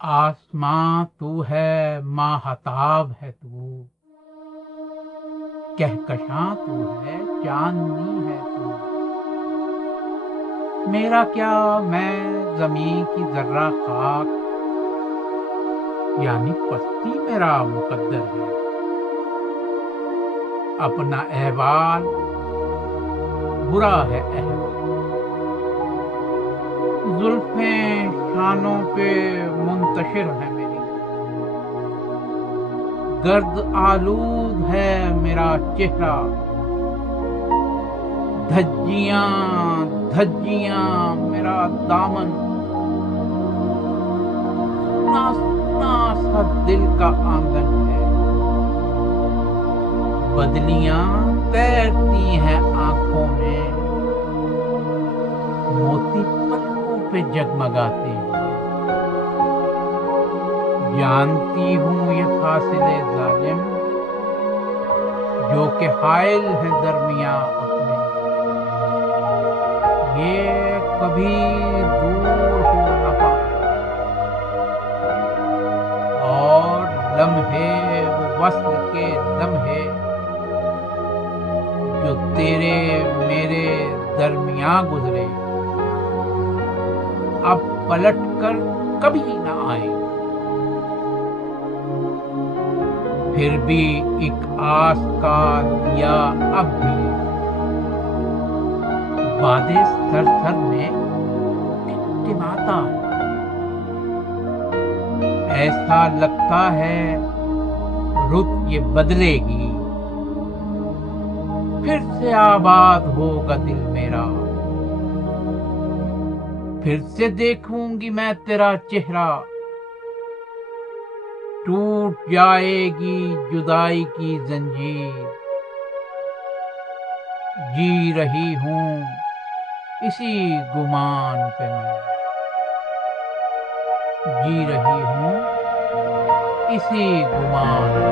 آسماں تو ہے، ماہتاب ہے تو، کہکشاں تو ہے، چاندنی ہے تو، میرا کیا میں زمین کی ذرہ خاک، یعنی پستی میرا مقدر ہے، اپنا احوال برا ہے احوال، زلفیں شانوں پہ منتشر ہے میری، گرد آلود ہے میرا چہرہ، دھجیاں دھجیاں میرا دامن، سونا سونا سا دل کا آنگن ہے، بدلیاں تیرتی ہیں آنکھوں میں، موتی پلکوں پہ جگمگاتے ہیں، جانتی ہوں یہ فاصلے ظالم جو کہ حائل ہیں درمیاں اپنے، یہ کبھی دور ہو نہ پائے، اور لمحے وہ وصل کے لمحے جو تیرے میرے درمیاں گزرے، اب پلٹ کر کبھی نہ آئے، پھر بھی ایک آس کا دیا اب بھی وعدے سر سر میں ٹمٹماتا ہے، ایسا لگتا ہے رت یہ بدلے گی، پھر سے آباد ہوگا دل میرا، پھر سے دیکھوں گی میں تیرا چہرہ، ٹوٹ جائے گی جدائی کی زنجیر، جی رہی ہوں اسی گمان پہ میں، جی رہی ہوں اسی گمان